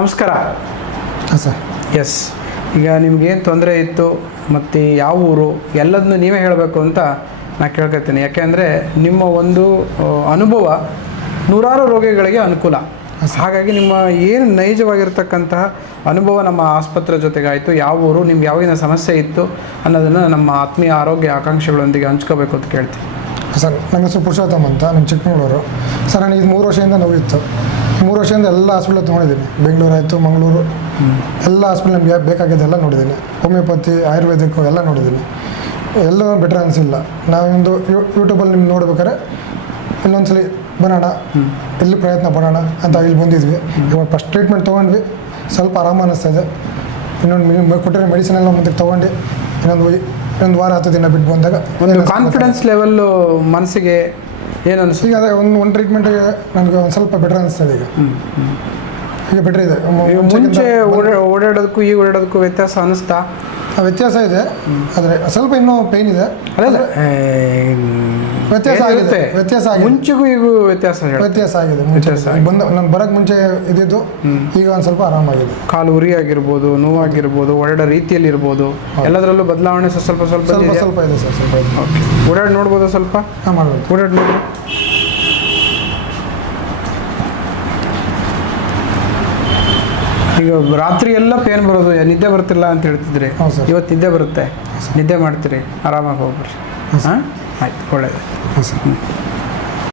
ನಮಸ್ಕಾರ. ಹಾಂ sir. S, ಈಗ ನಿಮ್ಗೇನು ತೊಂದರೆ ಇತ್ತು ಮತ್ತು ಯಾವ ಊರು ಎಲ್ಲದನ್ನು ನೀವೇ ಹೇಳಬೇಕು ಅಂತ ನಾನು ಕೇಳ್ಕೊತೀನಿ. ಯಾಕೆಂದರೆ ನಿಮ್ಮ ಒಂದು ಅನುಭವ ನೂರಾರು ರೋಗಿಗಳಿಗೆ ಅನುಕೂಲ. ಹಾಗಾಗಿ ನಿಮ್ಮ ಏನು ನೈಜವಾಗಿರ್ತಕ್ಕಂತಹ ಅನುಭವ ನಮ್ಮ ಆಸ್ಪತ್ರೆ ಜೊತೆಗಾಯಿತು, ಯಾವ ಊರು, ನಿಮ್ಗೆ ಯಾವಾಗಿನ ಸಮಸ್ಯೆ ಇತ್ತು ಅನ್ನೋದನ್ನು ನಮ್ಮ ಆತ್ಮೀಯ ಆರೋಗ್ಯ ಆಕಾಂಕ್ಷೆಗಳೊಂದಿಗೆ ಹಂಚ್ಕೋಬೇಕು ಅಂತ ಕೇಳ್ತೀನಿ. ಸರ್, ನನ್ನ ಹೆಸರು ಪುರುಷೋತ್ತಮ್ ಅಂತ, ನಮ್ಮ ಚಿಕ್ಕಮಗಳೂರು. ಸರ್, ನನಗೆ 3 ವರ್ಷದಿಂದ ನೋವಿತ್ತು. 3 ವರ್ಷದಿಂದ ಎಲ್ಲ ಹಾಸ್ಪಿಟಲ್ ತೊಗೊಂಡಿದ್ದೀನಿ. ಬೆಂಗಳೂರು ಆಯಿತು, ಮಂಗಳೂರು, ಎಲ್ಲ ಹಾಸ್ಪಿಟಲ್ ನಮಗೆ ಬೇಕಾಗಿದ್ದೆಲ್ಲ ನೋಡಿದ್ದೀನಿ. ಹೋಮಿಯೋಪತಿ, ಆಯುರ್ವೇದಿಕ್ಕು ಎಲ್ಲ ನೋಡಿದ್ದೀನಿ. ಎಲ್ಲ ಬೆಟರ್ ಅನಿಸಿಲ್ಲ. ನಾವೊಂದು ಯೂಟ್ಯೂಬಲ್ಲಿ ನಿಮ್ಗೆ ನೋಡ್ಬೇಕಾದ್ರೆ ಇನ್ನೊಂದ್ಸಲಿ ಬರೋಣ, ಎಲ್ಲಿ ಪ್ರಯತ್ನ ಪಡೋಣ ಅಂತ ಇಲ್ಲಿ ಬಂದಿದ್ವಿ. ಇವಾಗ ಫಸ್ಟ್ ಟ್ರೀಟ್ಮೆಂಟ್ ತೊಗೊಂಡ್ವಿ, ಸ್ವಲ್ಪ ಆರಾಮ ಅನ್ನಿಸ್ತಾ ಇದೆ. ಇನ್ನೊಂದು ಕೊಟ್ಟಿರೋ ಮೆಡಿಸಿನ್ ಎಲ್ಲ ಮುಂದಕ್ಕೆ ತೊಗೊಂಡು ಇನ್ನೊಂದು ವಾರ 10 ದಿನ ಬಿಟ್ಟು ಬಂದಾಗ ಒಂದು ಕಾನ್ಫಿಡೆನ್ಸ್ ಲೆವೆಲ್ಲು ಮನಸ್ಸಿಗೆ ಏನು ಅನಿಸ್ತು? ಈಗ ಅದೇ ಒಂದು ಟ್ರೀಟ್ಮೆಂಟಿಗೆ ನನಗೆ ಒಂದು ಸ್ವಲ್ಪ ಬೆಟರ್ ಅನಿಸ್ತದೆ. ಈಗ ಬೆಟರ್ ಇದೆ. ಮುಂಚೆ ಓಡಾಡೋದಕ್ಕೂ ಈಗ ಓಡಾಡೋದಕ್ಕೂ ವ್ಯತ್ಯಾಸ ಅನ್ನಿಸ್ತಾ? ವ್ಯತ್ಯಾಸ ಇದೆ, ಆದರೆ ಸ್ವಲ್ಪ ಇನ್ನೂ ಪೇಯ್ನ್ ಇದೆ. ವ್ಯತ್ಯಾಸ ಆಗಿದೆ. ಮುಂಚೆಗೂ ಈಗ ವ್ಯತ್ಯಾಸ ಆಗಿದೆ. ನಾನು ಬರೋಕ್ಕೆ ಮುಂಚೆ ಇದ್ದಿದ್ದು ಈಗ ಒಂದು ಸ್ವಲ್ಪ ಆರಾಮಾಗಿದೆ. ಕಾಲು ಉರಿ ಆಗಿರ್ಬೋದು, ನೋವಾಗಿರ್ಬೋದು, ಓಡಾಡೋ ರೀತಿಯಲ್ಲಿ ಇರ್ಬೋದು, ಎಲ್ಲದರಲ್ಲೂ ಬದಲಾವಣೆ ಸ್ವಲ್ಪ ಸ್ವಲ್ಪ ಇದೆ ಸರ್. ಸ್ವಲ್ಪ ಇದೆ. ಓಕೆ, ಓಡಾಡಿ ನೋಡ್ಬೋದು ಸ್ವಲ್ಪ? ಹಾಂ, ಮಾಡ್ಬೋದು. ಓಡಾಡಿ ನೋಡಿ. ಈಗ ರಾತ್ರಿ ಎಲ್ಲ ಪೇನ್ ಬರೋದು, ನಿದ್ದೆ ಬರ್ತಿಲ್ಲ ಅಂತ ಹೇಳ್ತಿದ್ರಿ. ಇವತ್ತು ನಿದ್ದೆ ಬರುತ್ತೆ, ನಿದ್ದೆ ಮಾಡ್ತೀರಿ, ಆರಾಮಾಗಿ ಹೋಗ್ಬಿಡ್ರಿ. ಹಾಂ, ಆಯ್ತು, ಒಳ್ಳೆಯದು. ಹಾಂ ಸರ್.